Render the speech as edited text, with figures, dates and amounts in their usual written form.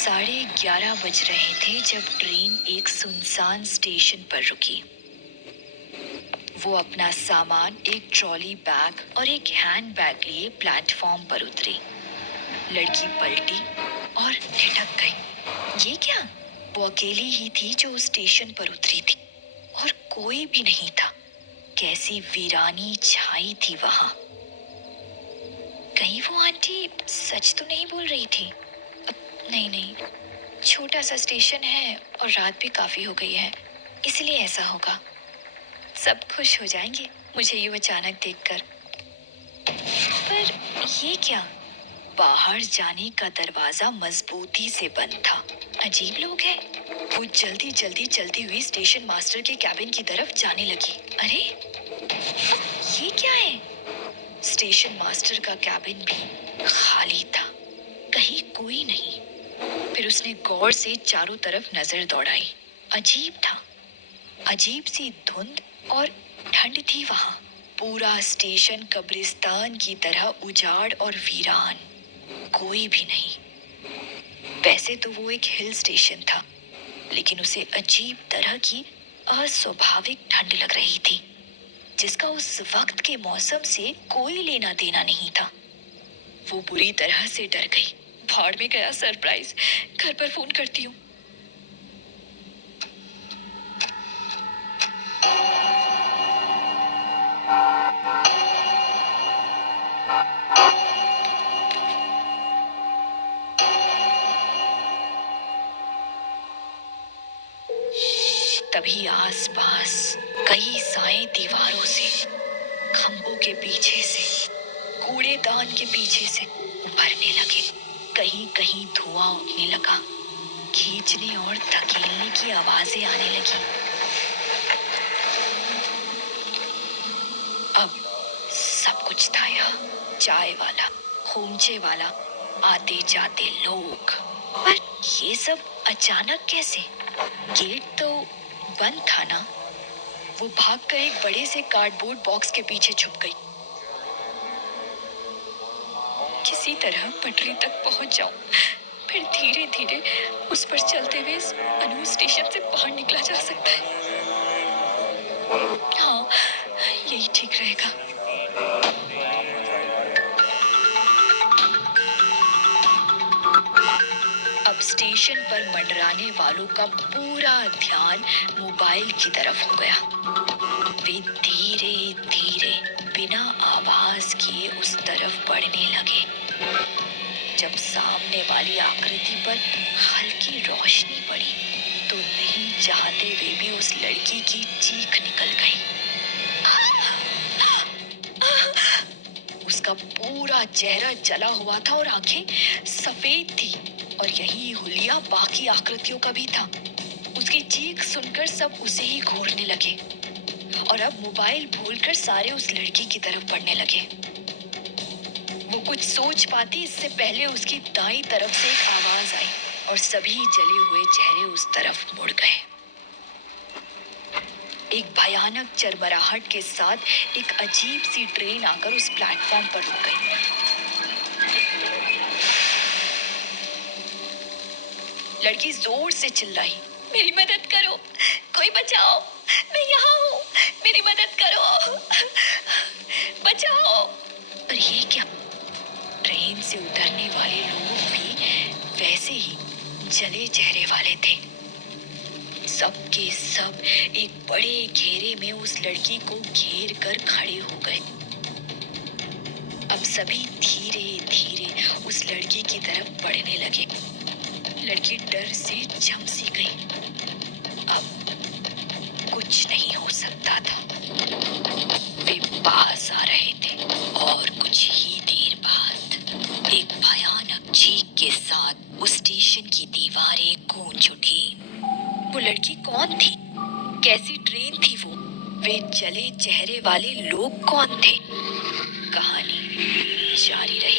11:30 बज रहे थे जब ट्रेन एक सुनसान स्टेशन पर रुकी। वो अपना सामान, एक ट्रॉली बैग और एक हैंड बैग लिए प्लेटफॉर्म पर उतरी। लड़की पलटी और ठिठक गई। ये क्या? वो अकेली ही थी जो उस स्टेशन पर उतरी थी और कोई भी नहीं था। कैसी वीरानी छाई थी वहां। कहीं वो आंटी सच तो नहीं बोल रही थी? नहीं नहीं, छोटा सा स्टेशन है और रात भी काफी हो गई है, इसलिए ऐसा होगा। सब खुश हो जाएंगे मुझे यूं अचानक देखकर। पर ये क्या? बाहर जाने का दरवाजा मजबूती से बंद था। अजीब लोग हैं। वो जल्दी जल्दी चलती हुई स्टेशन मास्टर के कैबिन की तरफ जाने लगी। अरे ये क्या है? स्टेशन मास्टर का कैबिन भी खाली था, कहीं कोई नहीं। फिर उसने गौर से चारों तरफ नजर दौड़ाई। अजीब था, अजीब सी धुंध और ठंड थी वहां। पूरा स्टेशन कब्रिस्तान की तरह उजाड़ और वीरान, कोई भी नहीं। वैसे तो वो एक हिल स्टेशन था, लेकिन उसे अजीब तरह की अस्वाभाविक ठंड लग रही थी, जिसका उस वक्त के मौसम से कोई लेना देना नहीं था। वो बुरी तरह से डर गई। भाड़ में गया सरप्राइज, घर पर फोन करती हूँ। तभी आसपास कई साए दीवारों से, खंभों के पीछे से, कूड़ेदान के पीछे से उभरने लगे। कहीं कहीं धुआं उठने लगा। खींचने और धकेलने की आवाजें आने लगी। अब सब कुछ था यहाँ। चाय वाला, खोमचे वाला, आते जाते लोग। पर ये सब अचानक कैसे? गेट तो बंद था ना। वो भागकर एक बड़े से कार्डबोर्ड बॉक्स के पीछे छुप गई। किसी तरह पटरी तक पहुंच जाऊं, फिर धीरे धीरे उस पर चलते हुए अनु स्टेशन से बाहर निकला जा सकता है। हाँ, यही ठीक रहेगा। अब स्टेशन पर मंडराने वालों का पूरा ध्यान मोबाइल की तरफ हो गया। वे धीरे धीरे बिना आवाज किए उस तरफ बढ़ने लगे। जब सामने वाली आकृति पर हल्की रोशनी पड़ी तो नहीं चाहते हुए भी उस लड़की की चीख निकल गई। उसका पूरा चेहरा जला हुआ था और आंखें सफेद थी, और यही हुलिया बाकी आकृतियों का भी था। उसकी चीख सुनकर सब उसे ही घूरने लगे और अब मोबाइल भूलकर सारे उस लड़की की तरफ बढ़ने लगे। वो कुछ सोच पाती इससे पहले उसकी दाईं तरफ से एक आवाज आई और सभी जले हुए चेहरे उस तरफ मुड़ गए। एक भयानक चरमराहट के साथ एक अजीब सी ट्रेन आकर उस प्लेटफॉर्म पर रुक गई। लड़की जोर से चिल्लाई, मेरी मदद करो, कोई बचाओ, मैं यहाँ हूँ, मेरी मदद करो, बचाओ। पर ये क्या? ट्रेन से उतरने वाले लोग भी वैसे ही जले चेहरे वाले थे। सब के सब एक बड़े घेरे में उस लड़की को घेर कर खड़े हो गए। अब सभी धीरे धीरे उस लड़की की तरफ बढ़ने लगे। लड़की डर से जम सी गई। अब कुछ नहीं हो सकता था। वे पास आ रहे थे और कुछ ही देर बाद एक भयानक चीख के साथ उस स्टेशन की दीवारें गूंज उठी। वो लड़की कौन थी? कैसी ट्रेन थी वो? वे जले चेहरे वाले लोग कौन थे? कहानी जारी रही।